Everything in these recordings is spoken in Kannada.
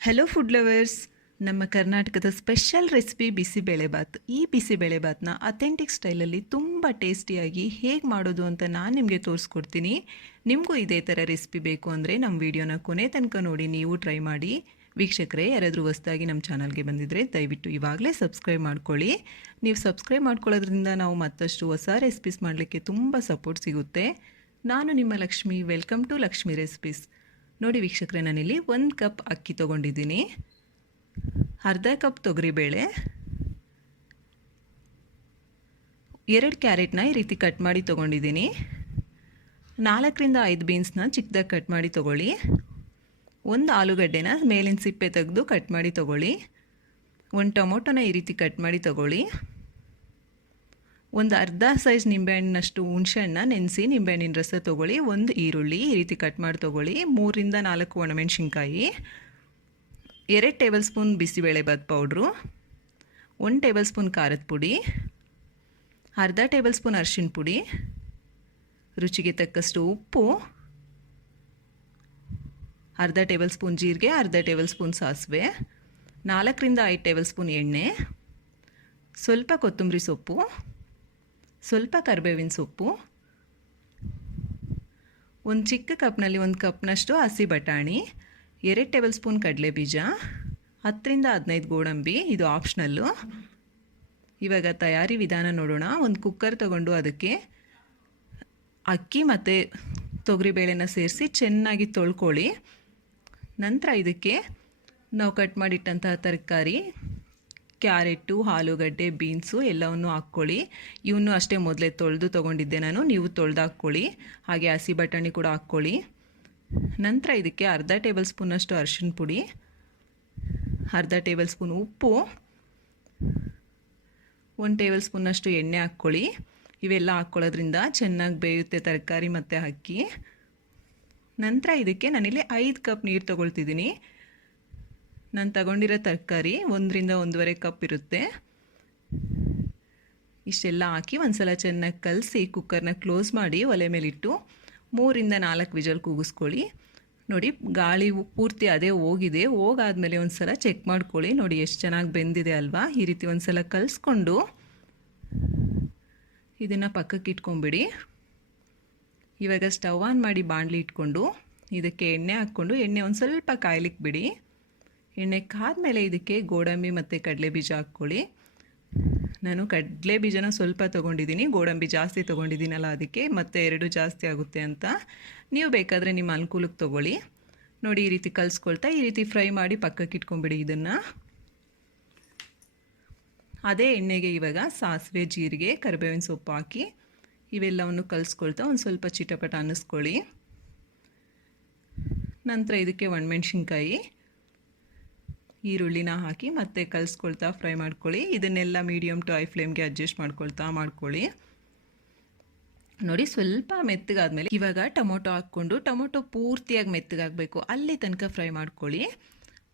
ಹಲೋ ಫುಡ್ ಲವರ್ಸ್, ನಮ್ಮ ಕರ್ನಾಟಕದ ಸ್ಪೆಷಲ್ ರೆಸಿಪಿ ಬಿಸಿಬೇಳೆಬಾತ್. ಈ ಬಿಸಿಬೇಳೆಬಾತ್ನ ಅಥೆಂಟಿಕ್ ಸ್ಟೈಲಲ್ಲಿ ತುಂಬ ಟೇಸ್ಟಿಯಾಗಿ ಹೇಗೆ ಮಾಡೋದು ಅಂತ ನಾನು ನಿಮಗೆ ತೋರಿಸ್ಕೊಡ್ತೀನಿ. ನಿಮಗೂ ಇದೇ ಥರ ರೆಸಿಪಿ ಬೇಕು ಅಂದರೆ ನಮ್ಮ ವಿಡಿಯೋನ ಕೊನೆ ತನಕ ನೋಡಿ ನೀವು ಟ್ರೈ ಮಾಡಿ. ವೀಕ್ಷಕರೇ, ಯಾರಾದರೂ ಹೊಸದಾಗಿ ನಮ್ಮ ಚಾನಲ್ಗೆ ಬಂದಿದ್ದರೆ ದಯವಿಟ್ಟು ಇವಾಗಲೇ ಸಬ್ಸ್ಕ್ರೈಬ್ ಮಾಡ್ಕೊಳ್ಳಿ. ನೀವು ಸಬ್ಸ್ಕ್ರೈಬ್ ಮಾಡ್ಕೊಳ್ಳೋದ್ರಿಂದ ನಾವು ಮತ್ತಷ್ಟು ಹೊಸ ರೆಸಿಪೀಸ್ ಮಾಡಲಿಕ್ಕೆ ತುಂಬ ಸಪೋರ್ಟ್ ಸಿಗುತ್ತೆ. ನಾನು ನಿಮ್ಮ Lakshmi. Welcome to Lakshmi recipes. ನೋಡಿ ವೀಕ್ಷಕರೇ, ನಾನಿಲ್ಲಿ 1 ಕಪ್ ಅಕ್ಕಿ ತೊಗೊಂಡಿದ್ದೀನಿ, ಅರ್ಧ ಕಪ್ ತೊಗರಿಬೇಳೆ, 2 ಕ್ಯಾರೆಟ್ನ ಈ ರೀತಿ ಕಟ್ ಮಾಡಿ ತೊಗೊಂಡಿದ್ದೀನಿ, 4ರಿಂದ 5 ಬೀನ್ಸ್ನ ಚಿಕ್ಕದಾಗಿ ಕಟ್ ಮಾಡಿ ತೊಗೊಳ್ಳಿ, 1 ಆಲೂಗಡ್ಡೆನ ಮೇಲಿನ ಸಿಪ್ಪೆ ತೆಗೆದು ಕಟ್ ಮಾಡಿ ತೊಗೊಳ್ಳಿ, 1 ಟೊಮೊಟೊನ ಈ ರೀತಿ ಕಟ್ ಮಾಡಿ ತೊಗೊಳ್ಳಿ, 1 ಅರ್ಧ ಸೈಜ್ ನಿಂಬೆಹಣ್ಣಿನಷ್ಟು ಹುಣಸೆಹಣ್ಣನ್ನ ನೆನೆಸಿ ನಿಂಬೆಹಣ್ಣಿನ ರಸ ತೊಗೊಳ್ಳಿ, 1 ಈರುಳ್ಳಿ ಈ ರೀತಿ ಕಟ್ ಮಾಡಿ ತೊಗೊಳ್ಳಿ, 3ರಿಂದ 4 ಒಣಮೆಣಸಿನ್ಕಾಯಿ, 2 tablespoon bisibelebath powder, 1 tablespoon ಖಾರದ ಪುಡಿ, ಅರ್ಧ ಟೇಬಲ್ ಸ್ಪೂನ್ ಅರಿಶಿನ ಪುಡಿ, ರುಚಿಗೆ ತಕ್ಕಷ್ಟು ಉಪ್ಪು, ಅರ್ಧ ಟೇಬಲ್ ಸ್ಪೂನ್ ಜೀರಿಗೆ, ಅರ್ಧ ಟೇಬಲ್ ಸ್ಪೂನ್ ಸಾಸಿವೆ, 4ರಿಂದ 5 ಟೇಬಲ್ ಸ್ಪೂನ್ ಎಣ್ಣೆ, ಸ್ವಲ್ಪ ಕೊತ್ತಂಬರಿ ಸೊಪ್ಪು, ಸ್ವಲ್ಪ ಕರಿಬೇವಿನ ಸೊಪ್ಪು, ಒಂದು ಚಿಕ್ಕ ಕಪ್ನಲ್ಲಿ 1 ಕಪ್ನಷ್ಟು ಹಸಿ ಬಟಾಣಿ, 2 ಟೇಬಲ್ ಸ್ಪೂನ್ ಕಡಲೆ ಬೀಜ, 10ರಿಂದ 15 ಗೋಡಂಬಿ. ಇದು ಆಪ್ಷನಲ್ಲು. ಇವಾಗ ತಯಾರಿ ವಿಧಾನ ನೋಡೋಣ. ಒಂದು ಕುಕ್ಕರ್ ತಗೊಂಡು ಅದಕ್ಕೆ ಅಕ್ಕಿ ಮತ್ತು ತೊಗರಿಬೇಳೆನ ಸೇರಿಸಿ ಚೆನ್ನಾಗಿ ತೊಳ್ಕೊಳ್ಳಿ. ನಂತರ ಇದಕ್ಕೆ ನಾವು ಕಟ್ ಮಾಡಿಟ್ಟಂತಹ ತರಕಾರಿ, ಕ್ಯಾರೆಟು, ಆಲೂಗಡ್ಡೆ, ಬೀನ್ಸು ಎಲ್ಲವನ್ನು ಹಾಕ್ಕೊಳ್ಳಿ. ಇವನು ಅಷ್ಟೇ ಮೊದಲೇ ತೊಳೆದು ತೊಗೊಂಡಿದ್ದೆ ನಾನು, ನೀವು ತೊಳೆದು ಹಾಕ್ಕೊಳ್ಳಿ. ಹಾಗೆ ಹಸಿ ಬಟಾಣಿ ಕೂಡ ಹಾಕ್ಕೊಳ್ಳಿ. ನಂತರ ಇದಕ್ಕೆ ಅರ್ಧ ಟೇಬಲ್ ಸ್ಪೂನಷ್ಟು ಅರಿಶಿನ ಪುಡಿ, ಅರ್ಧ ಟೇಬಲ್ ಸ್ಪೂನ್ ಉಪ್ಪು, 1 ಟೇಬಲ್ ಸ್ಪೂನಷ್ಟು ಎಣ್ಣೆ ಹಾಕ್ಕೊಳ್ಳಿ. ಇವೆಲ್ಲ ಹಾಕ್ಕೊಳ್ಳೋದ್ರಿಂದ ಚೆನ್ನಾಗಿ ಬೇಯುತ್ತೆ ತರಕಾರಿ ಮತ್ತು ಅಕ್ಕಿ. ನಂತರ ಇದಕ್ಕೆ ನಾನಿಲ್ಲಿ 5 ಕಪ್ ನೀರು ತೊಗೊಳ್ತಿದ್ದೀನಿ. ನಾನು ತಗೊಂಡಿರೋ ತರಕಾರಿ 1ರಿಂದ 1.5 ಕಪ್ ಇರುತ್ತೆ. ಇಷ್ಟೆಲ್ಲ ಹಾಕಿ ಒಂದ್ಸಲ ಚೆನ್ನಾಗಿ ಕಲಸಿ ಕುಕ್ಕರ್ನ ಕ್ಲೋಸ್ ಮಾಡಿ ಒಲೆ ಮೇಲಿಟ್ಟು 3ರಿಂದ 4 ವಿಜಲ್ ಕೂಗಿಸ್ಕೊಳ್ಳಿ. ನೋಡಿ, ಗಾಳಿ ಪೂರ್ತಿ ಅದೇ ಹೋಗಿದೆ. ಹೋಗಾದ್ಮೇಲೆ ಒಂದು ಸಲ ಚೆಕ್ ಮಾಡ್ಕೊಳ್ಳಿ. ನೋಡಿ ಎಷ್ಟು ಚೆನ್ನಾಗಿ ಬೆಂದಿದೆ ಅಲ್ವಾ. ಈ ರೀತಿ ಒಂದು ಸಲ ಕಲಿಸ್ಕೊಂಡು ಇದನ್ನು ಪಕ್ಕಕ್ಕೆ ಇಟ್ಕೊಂಬಿಡಿ. ಇವಾಗ ಸ್ಟವ್ ಆನ್ ಮಾಡಿ ಬಾಣಲಿ ಇಟ್ಕೊಂಡು ಇದಕ್ಕೆ ಎಣ್ಣೆ ಹಾಕ್ಕೊಂಡು ಎಣ್ಣೆ ಒಂದು ಸ್ವಲ್ಪ ಕಾಯ್ಲಿಕ್ಕೆ ಬಿಡಿ. ಎಣ್ಣೆ ಕಾದ್ಮೇಲೆ ಇದಕ್ಕೆ ಗೋಡಂಬಿ ಮತ್ತು ಕಡಲೆ ಬೀಜ ಹಾಕ್ಕೊಳ್ಳಿ. ನಾನು ಕಡಲೆ ಬೀಜನ ಸ್ವಲ್ಪ ತೊಗೊಂಡಿದ್ದೀನಿ, ಗೋಡಂಬಿ ಜಾಸ್ತಿ ತೊಗೊಂಡಿದ್ದೀನಲ್ಲ ಅದಕ್ಕೆ, ಮತ್ತು 2 ಜಾಸ್ತಿ ಆಗುತ್ತೆ ಅಂತ. ನೀವು ಬೇಕಾದರೆ ನಿಮ್ಮ ಅನುಕೂಲಕ್ಕೆ ತೊಗೊಳ್ಳಿ. ನೋಡಿ, ಈ ರೀತಿ ಕಲಿಸ್ಕೊಳ್ತಾ ಈ ರೀತಿ ಫ್ರೈ ಮಾಡಿ ಪಕ್ಕಕ್ಕೆ ಇಟ್ಕೊಂಬಿಡಿ. ಇದನ್ನು ಅದೇ ಎಣ್ಣೆಗೆ ಇವಾಗ ಸಾಸಿವೆ, ಜೀರಿಗೆ, ಕರಿಬೇವಿನ ಸೊಪ್ಪು ಹಾಕಿ ಇವೆಲ್ಲವನ್ನು ಕಲಿಸ್ಕೊಳ್ತಾ ಒಂದು ಸ್ವಲ್ಪ ಚಿಟಪಟ ಅನ್ನಿಸ್ಕೊಳ್ಳಿ. ನಂತರ ಇದಕ್ಕೆ ಒಣಮೆಣ್ಸಿನ್ಕಾಯಿ, ಈರುಳ್ಳಿನ ಹಾಕಿ ಮತ್ತೆ ಕಲಿಸ್ಕೊಳ್ತಾ ಫ್ರೈ ಮಾಡ್ಕೊಳ್ಳಿ. ಇದನ್ನೆಲ್ಲ ಮೀಡಿಯಮ್ ಟು ಹೈ ಫ್ಲೇಮ್ಗೆ ಅಡ್ಜಸ್ಟ್ ಮಾಡ್ಕೊಳ್ಳಿ. ನೋಡಿ, ಸ್ವಲ್ಪ ಮೆತ್ತಗಾದ್ಮೇಲೆ ಇವಾಗ ಟೊಮೊಟೊ ಹಾಕ್ಕೊಂಡು ಟೊಮೊಟೊ ಪೂರ್ತಿಯಾಗಿ ಮೆತ್ತಗಾಗಬೇಕು ಅಲ್ಲಿ ತನಕ ಫ್ರೈ ಮಾಡ್ಕೊಳ್ಳಿ.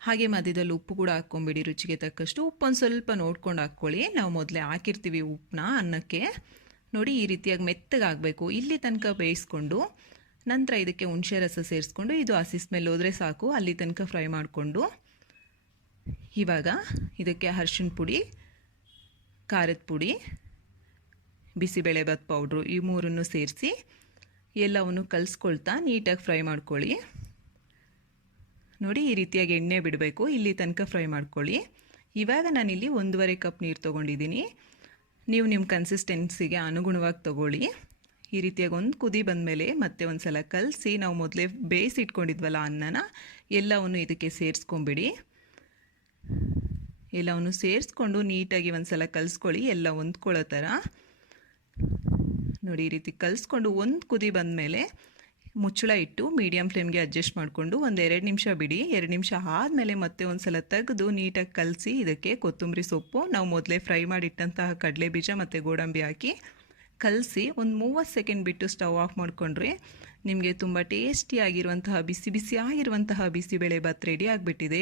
ಹಾಗೆ ಮಧ್ಯದಲ್ಲಿ ಉಪ್ಪು ಕೂಡ ಹಾಕ್ಕೊಂಬಿಡಿ, ರುಚಿಗೆ ತಕ್ಕಷ್ಟು. ಉಪ್ಪು ಒಂದು ಸ್ವಲ್ಪ ನೋಡ್ಕೊಂಡು ಹಾಕ್ಕೊಳ್ಳಿ. ನಾವು ಮೊದಲೇ ಹಾಕಿರ್ತೀವಿ ಉಪ್ಪನ್ನ ಅನ್ನಕ್ಕೆ. ನೋಡಿ, ಈ ರೀತಿಯಾಗಿ ಮೆತ್ತಗಾಗಬೇಕು. ಇಲ್ಲಿ ತನಕ ಬೇಯಿಸ್ಕೊಂಡು ನಂತರ ಇದಕ್ಕೆ ಹುಣಸೆ ರಸ ಸೇರಿಸ್ಕೊಂಡು ಇದು ಹಸಿ ಸ್ಮೆಲ್ ಹೋದರೆ ಸಾಕು, ಅಲ್ಲಿ ತನಕ ಫ್ರೈ ಮಾಡಿಕೊಂಡು ಇವಾಗ ಇದಕ್ಕೆ ಅರಿಶಿನ ಪುಡಿ, ಖಾರದ ಪುಡಿ, ಬಿಸಿಬೇಳೆಬಾತ್ ಪೌಡ್ರು ಈ 3 ಸೇರಿಸಿ ಎಲ್ಲವನ್ನು ಕಲಿಸ್ಕೊಳ್ತಾ ನೀಟಾಗಿ ಫ್ರೈ ಮಾಡ್ಕೊಳ್ಳಿ. ನೋಡಿ, ಈ ರೀತಿಯಾಗಿ ಎಣ್ಣೆ ಬಿಡಬೇಕು, ಇಲ್ಲಿ ತನಕ ಫ್ರೈ ಮಾಡ್ಕೊಳ್ಳಿ. ಇವಾಗ ನಾನಿಲ್ಲಿ 1.5 ಕಪ್ ನೀರು ತೊಗೊಂಡಿದ್ದೀನಿ. ನೀವು ನಿಮ್ಮ ಕನ್ಸಿಸ್ಟೆನ್ಸಿಗೆ ಅನುಗುಣವಾಗಿ ತೊಗೊಳ್ಳಿ. ಈ ರೀತಿಯಾಗಿ ಒಂದು ಕುದಿ ಬಂದಮೇಲೆ ಮತ್ತೆ ಒಂದು ಸಲ ಕಲಸಿ ನಾವು ಮೊದಲೇ ಬೇಯಿಸಿಟ್ಕೊಂಡಿದ್ವಲ್ಲ ಅನ್ನನ ಎಲ್ಲವನ್ನು ಇದಕ್ಕೆ ಸೇರಿಸ್ಕೊಂಬಿಡಿ. ಎಲ್ಲವನ್ನು ಸೇರಿಸ್ಕೊಂಡು ನೀಟಾಗಿ ಒಂದು ಸಲ ಕಲಿಸ್ಕೊಳ್ಳಿ, ಎಲ್ಲ ಹೊಂದ್ಕೊಳ್ಳೋ ಥರ. ನೋಡಿ, ಈ ರೀತಿ ಕಲಿಸ್ಕೊಂಡು ಒಂದು ಕುದಿ ಬಂದಮೇಲೆ ಮುಚ್ಚಳ ಇಟ್ಟು ಮೀಡಿಯಮ್ ಫ್ಲೇಮ್ಗೆ ಅಡ್ಜಸ್ಟ್ ಮಾಡಿಕೊಂಡು ಒಂದು 2 ನಿಮಿಷ ಬಿಡಿ. 2 ನಿಮಿಷ ಆದಮೇಲೆ ಮತ್ತೆ ಒಂದು ಸಲ ತೆಗೆದು ನೀಟಾಗಿ ಕಲಸಿ ಇದಕ್ಕೆ ಕೊತ್ತಂಬರಿ ಸೊಪ್ಪು, ನಾವು ಮೊದಲೇ ಫ್ರೈ ಮಾಡಿಟ್ಟಂತಹ ಕಡಲೆ ಬೀಜ ಮತ್ತು ಗೋಡಂಬಿ ಹಾಕಿ ಕಲಸಿ ಒಂದು 30 ಸೆಕೆಂಡ್ ಬಿಟ್ಟು ಸ್ಟವ್ ಆಫ್ ಮಾಡಿಕೊಂಡ್ರೆ ನಿಮಗೆ ತುಂಬ ಟೇಸ್ಟಿಯಾಗಿರುವಂತಹ ಬಿಸಿಯಾಗಿರುವಂತಹ ಬಿಸಿಬೇಳೆಬಾತ್ ರೆಡಿ ಆಗಿಬಿಟ್ಟಿದೆ.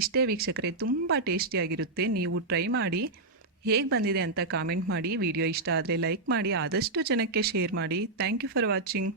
ಇಷ್ಟೇ ವೀಕ್ಷಕರೇ, ತುಂಬ ಟೇಸ್ಟಿಯಾಗಿರುತ್ತೆ. ನೀವು ಟ್ರೈ ಮಾಡಿ, ಹೇಗೆ ಬಂದಿದೆ ಅಂತ ಕಾಮೆಂಟ್ ಮಾಡಿ. ವಿಡಿಯೋ ಇಷ್ಟ ಆದರೆ ಲೈಕ್ ಮಾಡಿ, ಆದಷ್ಟು ಜನಕ್ಕೆ ಶೇರ್ ಮಾಡಿ. Thank you for watching.